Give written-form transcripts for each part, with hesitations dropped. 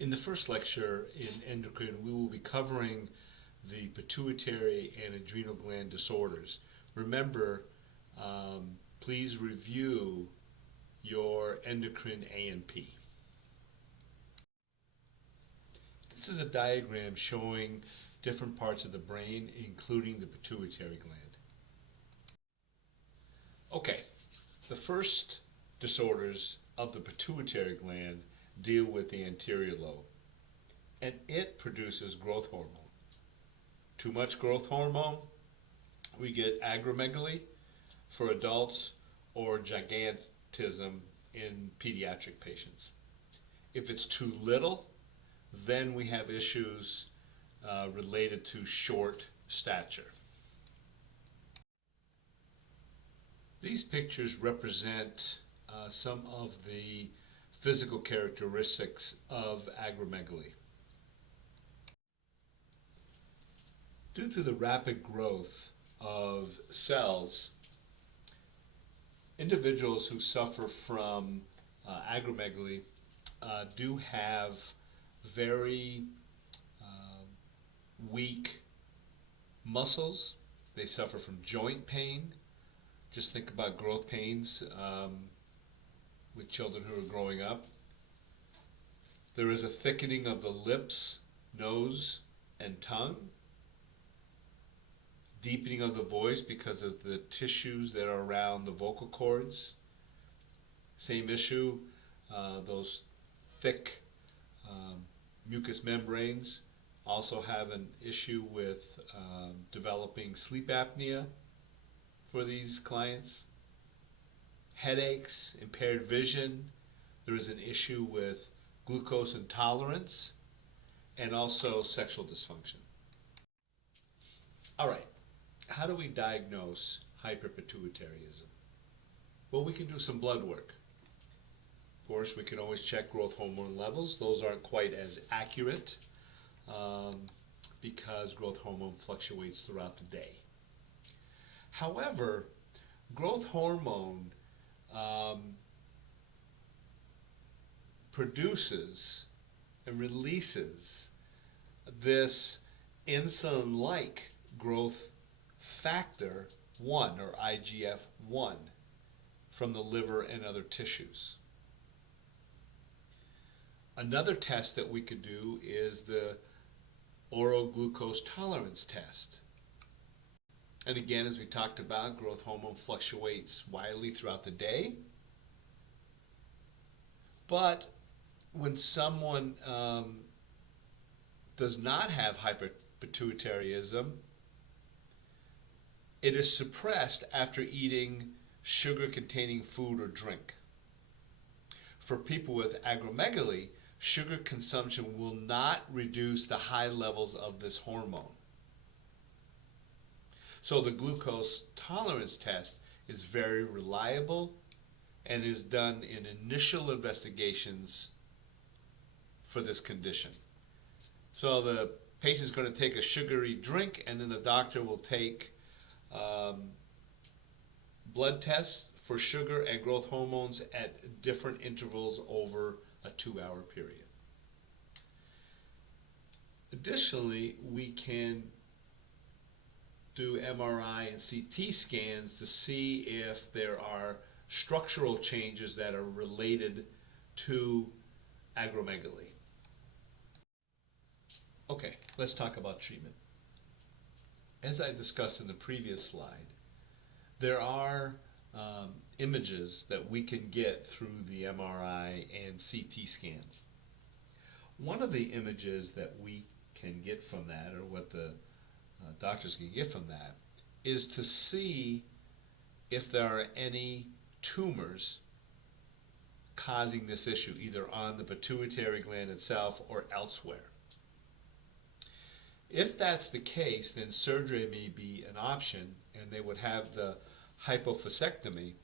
In the first lecture in endocrine, we will be covering the pituitary and adrenal gland disorders. Remember, please review your endocrine A&P. This is a diagram showing different parts of the brain, including the pituitary gland. Okay, the first disorders of the pituitary gland deal with the anterior lobe, and it produces growth hormone. Too much growth hormone, we get acromegaly for adults or gigantism in pediatric patients. If it's too little, then we have issues related to short stature. These pictures represent some of the physical characteristics of acromegaly. Due to the rapid growth of cells, individuals who suffer from acromegaly do have very weak muscles. They suffer from joint pain. Just think about growth pains with children who are growing up. There is a thickening of the lips, nose, and tongue. Deepening of the voice because of the tissues that are around the vocal cords. Same issue, those thick mucous membranes also have an issue with developing sleep apnea for these clients. Headaches, impaired vision. There is an issue with glucose intolerance and also sexual dysfunction. All right. How do we diagnose hyperpituitarism? Well, we can do some blood work. Of course, we can always check growth hormone levels. Those aren't quite as accurate because growth hormone fluctuates throughout the day. However, growth hormone produces and releases this insulin-like growth factor 1, or IGF-1, from the liver and other tissues. Another test that we could do is the oral glucose tolerance test. And again, as we talked about, growth hormone fluctuates widely throughout the day. But when someone does not have hyperpituitarism, it is suppressed after eating sugar-containing food or drink. For people with acromegaly, sugar consumption will not reduce the high levels of this hormone. So the glucose tolerance test is very reliable and is done in initial investigations for this condition. So the patient is going to take a sugary drink, and then the doctor will take blood tests for sugar and growth hormones at different intervals over a 2-hour period. Additionally, we can do MRI and CT scans to see if there are structural changes that are related to acromegaly. Okay, let's talk about treatment. As I discussed in the previous slide, there are images that we can get through the MRI and CT scans. One of the images that we can get from that, or what the doctors can get from that, is to see if there are any tumors causing this issue, either on the pituitary gland itself or elsewhere. If that's the case, then surgery may be an option, and they would have the hypophysectomy.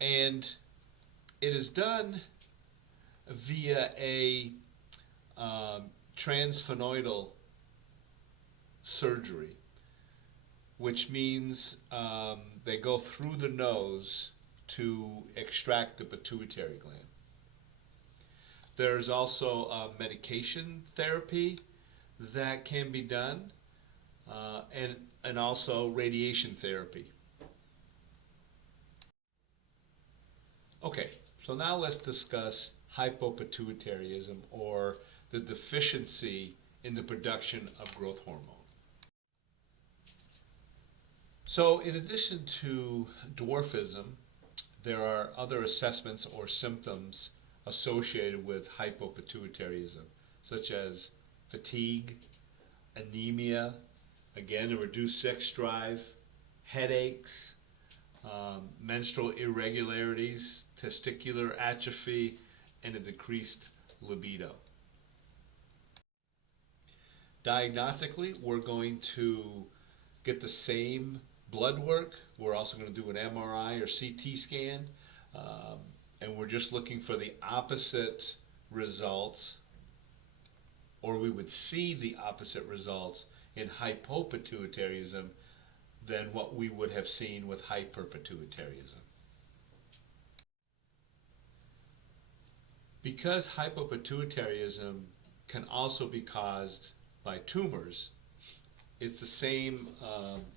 And it is done via a transsphenoidal surgery, which means they go through the nose to extract the pituitary gland. There's also medication therapy that can be done, and also radiation therapy. Okay, so now let's discuss hypopituitarism, or the deficiency in the production of growth hormone. So in addition to dwarfism, there are other assessments or symptoms associated with hypopituitarism, such as fatigue, anemia, again a reduced sex drive, headaches, menstrual irregularities, testicular atrophy, and a decreased libido. Diagnostically, we're going to get the same blood work. We're also going to do an MRI or CT scan, and we're just looking for the opposite results, or we would see the opposite results in hypopituitarism than what we would have seen with hyperpituitarism. Because hypopituitarism can also be caused by tumors, it's the same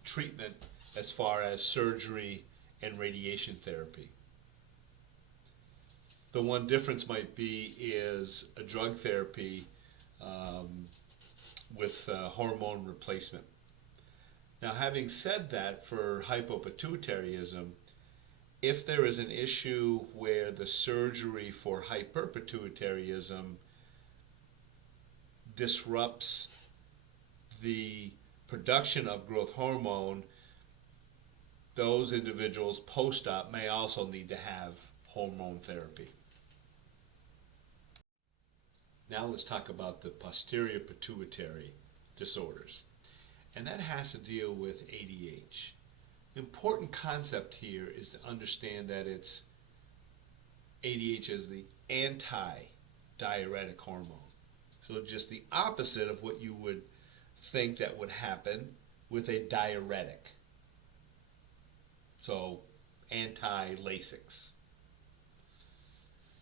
treatment as far as surgery and radiation therapy. The one difference might be is a drug therapy with hormone replacement. Now, having said that, for hypopituitarism, if there is an issue where the surgery for hyperpituitarism disrupts the production of growth hormone, those individuals post-op may also need to have hormone therapy. Now let's talk about the posterior pituitary disorders. And that has to deal with ADH. The important concept here is to understand that it's ADH is the anti-diuretic hormone. So just the opposite of what you would think that would happen with a diuretic. So anti-Lasix.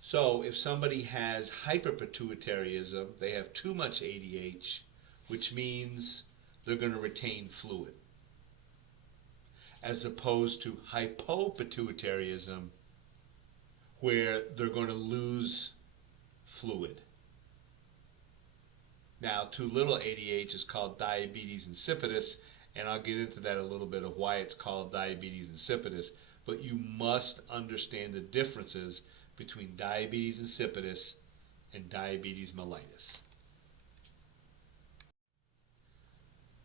So if somebody has hyperpituitarism, they have too much ADH, which means they're going to retain fluid, as opposed to hypopituitarism, where they're going to lose fluid. Now, too little ADH is called diabetes insipidus, and I'll get into that a little bit of why it's called diabetes insipidus, but you must understand the differences between diabetes insipidus and diabetes mellitus.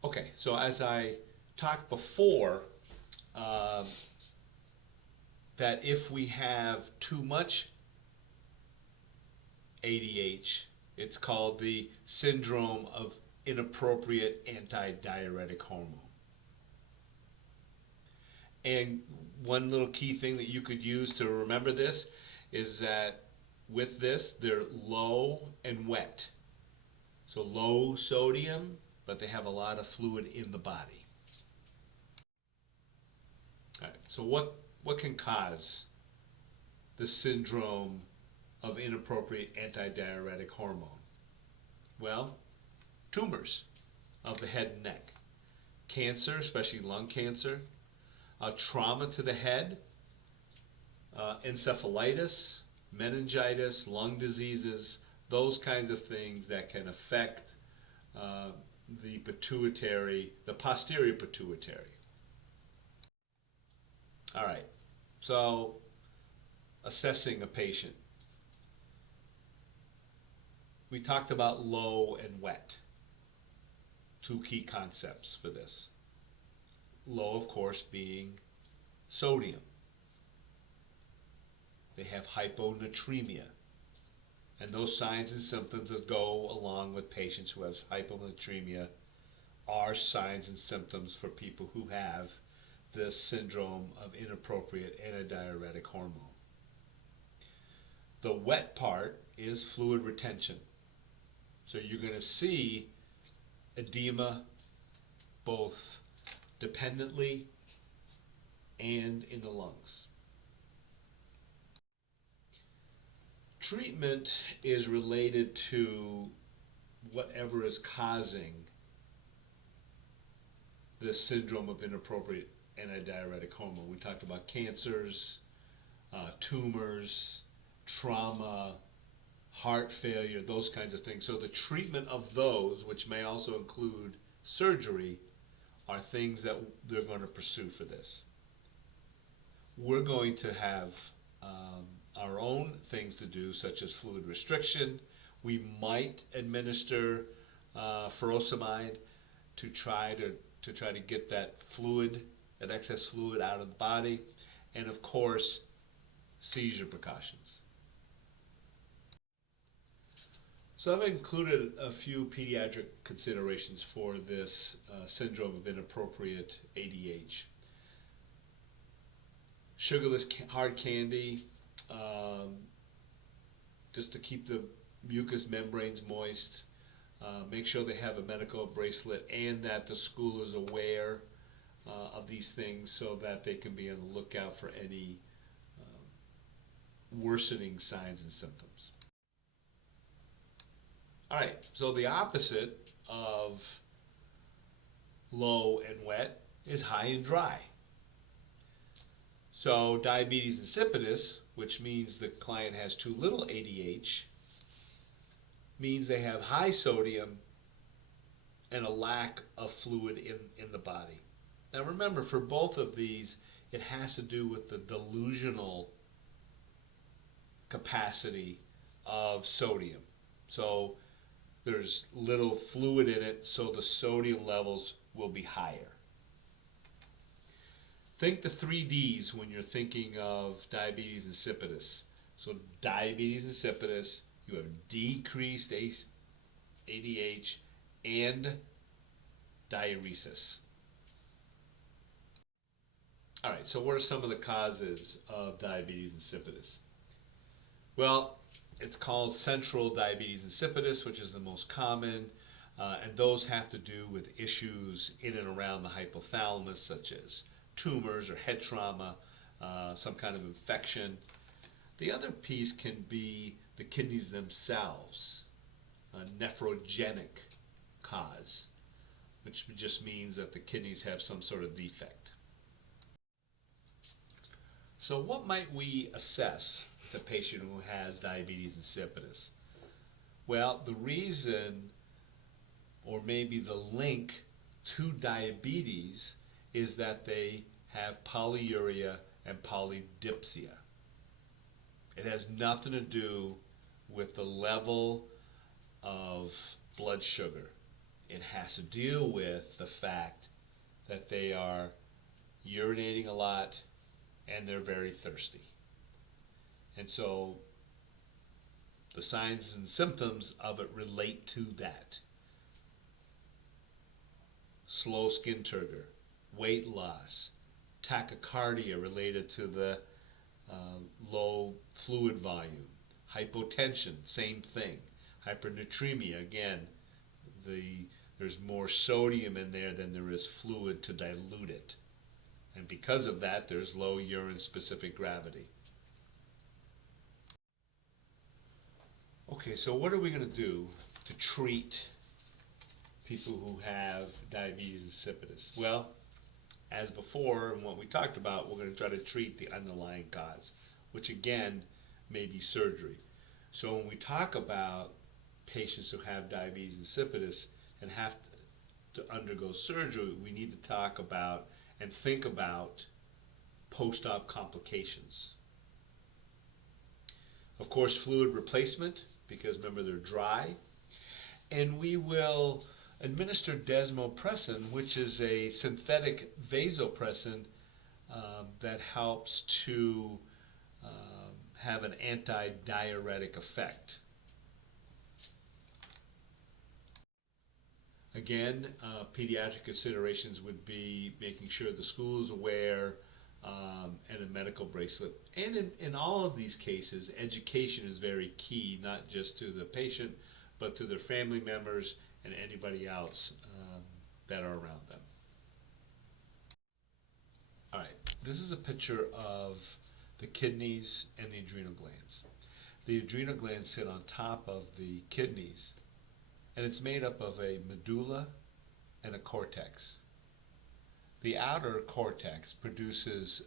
Okay, so as I talked before, that if we have too much ADH, it's called the syndrome of inappropriate antidiuretic hormone. And one little key thing that you could use to remember this is that with this, they're low and wet. So low sodium, but they have a lot of fluid in the body. All right, so what can cause the syndrome of inappropriate antidiuretic hormone? Well, tumors of the head and neck, cancer, especially lung cancer, trauma to the head, encephalitis, meningitis, lung diseases, those kinds of things that can affect the pituitary, the posterior pituitary. All right, so assessing a patient. We talked about low and wet, two key concepts for this. Low, of course, being sodium. They have hyponatremia, and those signs and symptoms that go along with patients who have hyponatremia are signs and symptoms for people who have this syndrome of inappropriate antidiuretic hormone. The wet part is fluid retention. So you're going to see edema both dependently and in the lungs. Treatment is related to whatever is causing this syndrome of inappropriate antidiuretic hormone. We talked about cancers, tumors, trauma, heart failure, those kinds of things. So the treatment of those, which may also include surgery, are things that they're going to pursue for this. We're going to have our own things to do, such as fluid restriction. We might administer furosemide to try to get that fluid, that excess fluid out of the body, and of course, seizure precautions. So I've included a few pediatric considerations for this syndrome of inappropriate ADH. Sugarless hard candy, just to keep the mucous membranes moist. Make sure they have a medical bracelet and that the school is aware of these things so that they can be on the lookout for any worsening signs and symptoms. All right, so the opposite of low and wet is high and dry. So diabetes insipidus, which means the client has too little ADH, means they have high sodium and a lack of fluid in the body. Now remember, for both of these, it has to do with the delusional capacity of sodium. So there's little fluid in it, so the sodium levels will be higher. Think the 3Ds when you're thinking of diabetes insipidus. So diabetes insipidus, you have decreased ADH and diuresis. All right, so what are some of the causes of diabetes insipidus? Well, it's called central diabetes insipidus, which is the most common, and those have to do with issues in and around the hypothalamus, such as tumors or head trauma, some kind of infection. The other piece can be the kidneys themselves, a nephrogenic cause, which just means that the kidneys have some sort of defect. So what might we assess with a patient who has diabetes insipidus? Well, the reason, or maybe the link to diabetes, is that they have polyuria and polydipsia. It has nothing to do with the level of blood sugar. It has to deal with the fact that they are urinating a lot and they're very thirsty. And so the signs and symptoms of it relate to that. Slow skin turgor, weight loss, tachycardia related to the low fluid volume, hypotension, same thing, hypernatremia, again, there's more sodium in there than there is fluid to dilute it. And because of that, there's low urine specific gravity. Okay, so what are we going to do to treat people who have diabetes insipidus? Well, as before, and what we talked about, we're going to try to treat the underlying cause, which again may be surgery. So when we talk about patients who have diabetes insipidus and have to undergo surgery, we need to talk about and think about post-op complications. Of course, fluid replacement, because remember they're dry. And we will administer desmopressin, which is a synthetic vasopressin that helps to have an antidiuretic effect. Again, pediatric considerations would be making sure the school is aware and a medical bracelet. And in all of these cases, education is very key, not just to the patient, but to their family members and anybody else that are around them. All right, this is a picture of the kidneys and the adrenal glands. The adrenal glands sit on top of the kidneys, and it's made up of a medulla and a cortex. The outer cortex produces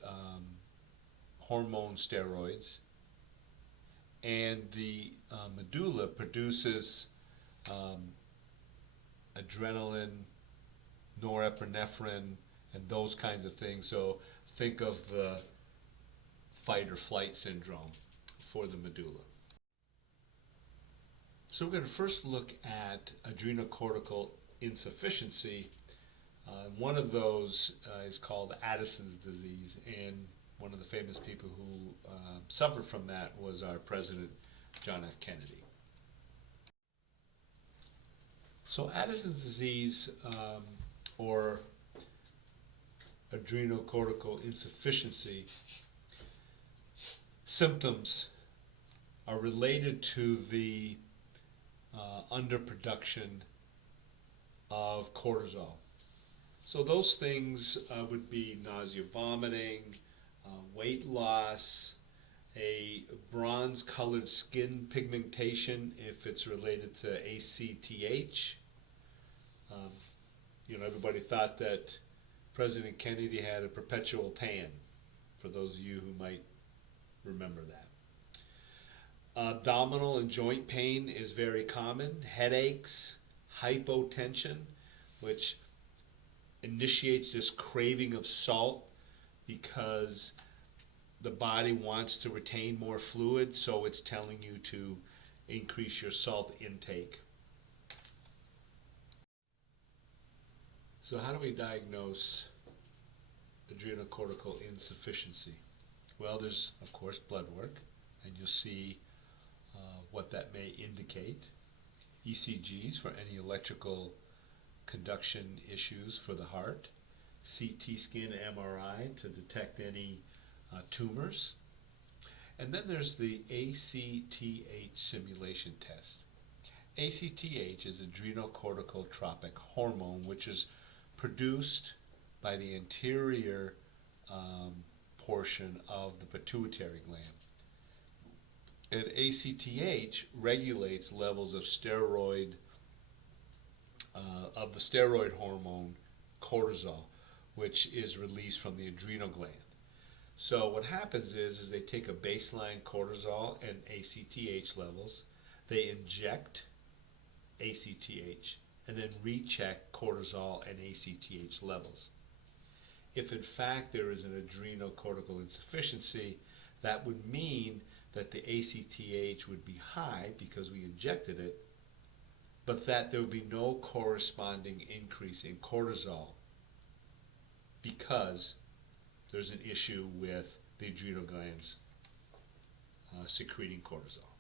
hormone steroids, and the medulla produces adrenaline, norepinephrine, and those kinds of things. So think of the fight or flight syndrome for the medulla. So we're going to first look at adrenocortical insufficiency. One of those is called Addison's disease, and one of the famous people who suffered from that was our President, John F. Kennedy. So Addison's disease, or adrenocortical insufficiency, symptoms are related to the underproduction of cortisol. So those things would be nausea, vomiting, weight loss, a bronze-colored skin pigmentation if it's related to ACTH. Everybody thought that President Kennedy had a perpetual tan, for those of you who might remember that. Abdominal and joint pain is very common. Headaches, hypotension, which initiates this craving of salt because the body wants to retain more fluid, so it's telling you to increase your salt intake. So how do we diagnose adrenocortical insufficiency? Well, there's, of course, blood work, and you'll see what that may indicate. ECGs for any electrical conduction issues for the heart. CT scan, MRI to detect any tumors. And then there's the ACTH simulation test. ACTH is adrenocorticotropic hormone, which is produced by the anterior portion of the pituitary gland. And ACTH regulates levels of the steroid hormone cortisol, which is released from the adrenal gland. So what happens is they take a baseline cortisol and ACTH levels, they inject ACTH, and then recheck cortisol and ACTH levels. If in fact there is an adrenocortical insufficiency, that would mean that the ACTH would be high because we injected it, but that there would be no corresponding increase in cortisol because there's an issue with the adrenal glands secreting cortisol.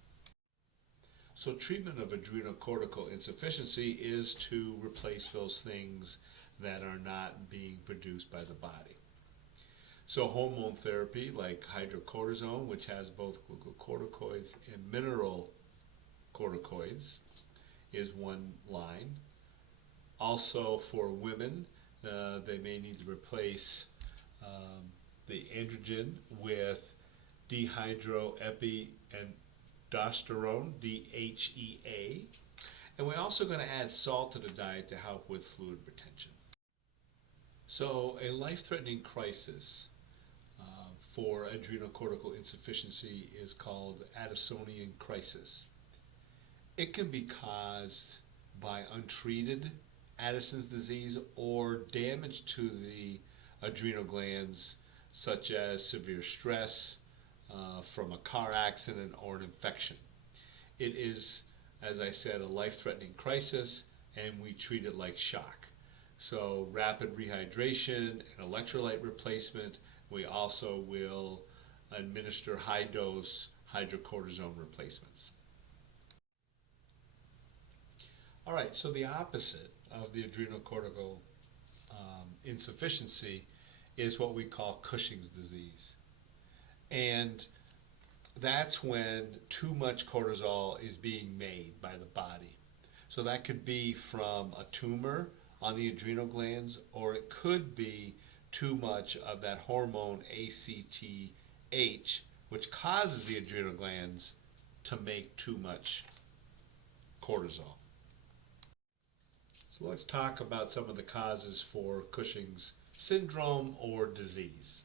So treatment of adrenocortical insufficiency is to replace those things that are not being produced by the body. So hormone therapy like hydrocortisone, which has both glucocorticoids and mineral corticoids, is one line. Also for women, they may need to replace the androgen with dehydroepiandrosterone, DHEA. And we're also going to add salt to the diet to help with fluid retention. So a life-threatening crisis for adrenocortical insufficiency is called Addisonian crisis. It can be caused by untreated Addison's disease or damage to the adrenal glands, such as severe stress from a car accident or an infection. It is, as I said, a life-threatening crisis, and we treat it like shock. So rapid rehydration and electrolyte replacement. We also will administer high-dose hydrocortisone replacements. All right, so the opposite of the adrenocortical insufficiency is what we call Cushing's disease. And that's when too much cortisol is being made by the body. So that could be from a tumor on the adrenal glands, or it could be too much of that hormone ACTH, which causes the adrenal glands to make too much cortisol. So let's talk about some of the causes for Cushing's syndrome or disease.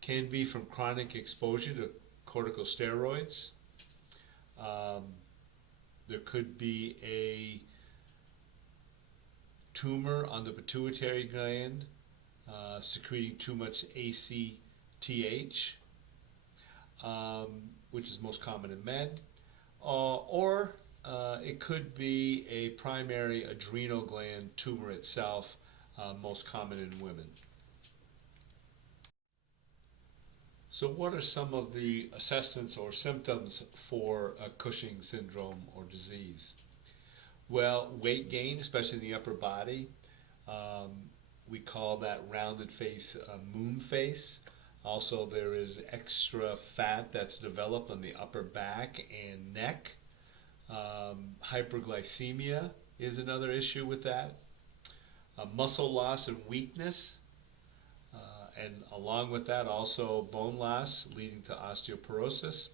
Can be from chronic exposure to corticosteroids. There could be a tumor on the pituitary gland secreting too much ACTH, which is most common in men, or it could be a primary adrenal gland tumor itself, most common in women. So what are some of the assessments or symptoms for Cushing syndrome or disease? Well, weight gain, especially in the upper body. We call that rounded face moon face. Also, there is extra fat that's developed on the upper back and neck. Hyperglycemia is another issue with that. Muscle loss and weakness. And along with that, also bone loss leading to osteoporosis.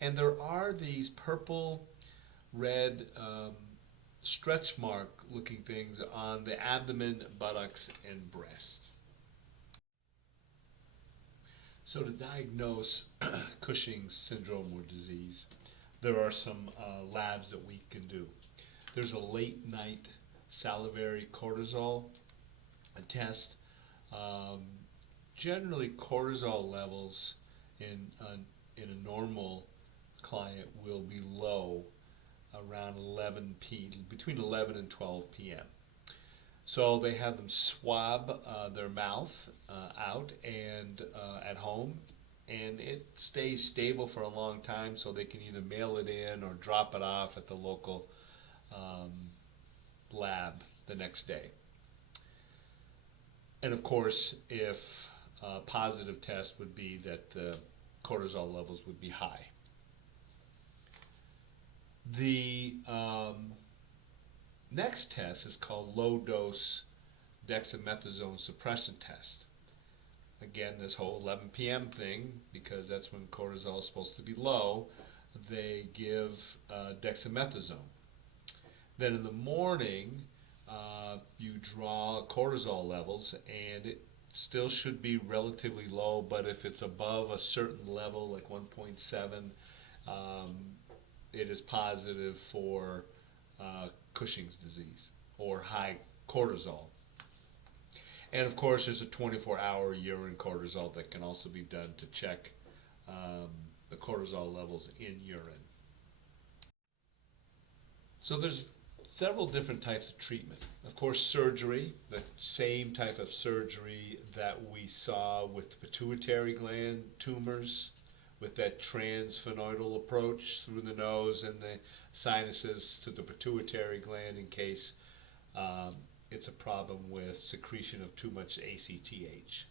And there are these purple, red, stretch mark looking things on the abdomen, buttocks, and breast. So to diagnose Cushing's syndrome or disease, there are some labs that we can do. There's a late night salivary cortisol test. Generally, cortisol levels in a normal client will be low around between 11 and 12 p.m. So they have them swab their mouth out and at home, and it stays stable for a long time, so they can either mail it in or drop it off at the local lab the next day. And of course, if a positive test would be that the cortisol levels would be high. The next test is called low-dose dexamethasone suppression test. Again, this whole 11 p.m. thing, because that's when cortisol is supposed to be low, they give dexamethasone. Then in the morning, you draw cortisol levels, and it still should be relatively low, but if it's above a certain level, like 1.7, it is positive for Cushing's disease or high cortisol. And of course, there's a 24-hour urine cortisol that can also be done to check the cortisol levels in urine. So there's several different types of treatment. Of course, surgery, the same type of surgery that we saw with the pituitary gland tumors, with that transsphenoidal approach through the nose and the sinuses to the pituitary gland in case it's a problem with secretion of too much ACTH.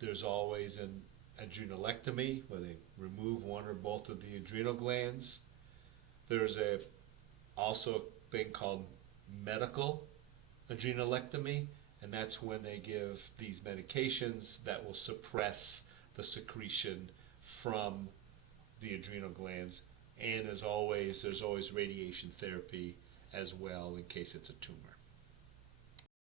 There's always an adrenalectomy where they remove one or both of the adrenal glands. There's also a thing called medical adrenalectomy, and that's when they give these medications that will suppress the secretion from the adrenal glands. And as always, there's always radiation therapy as well in case it's a tumor.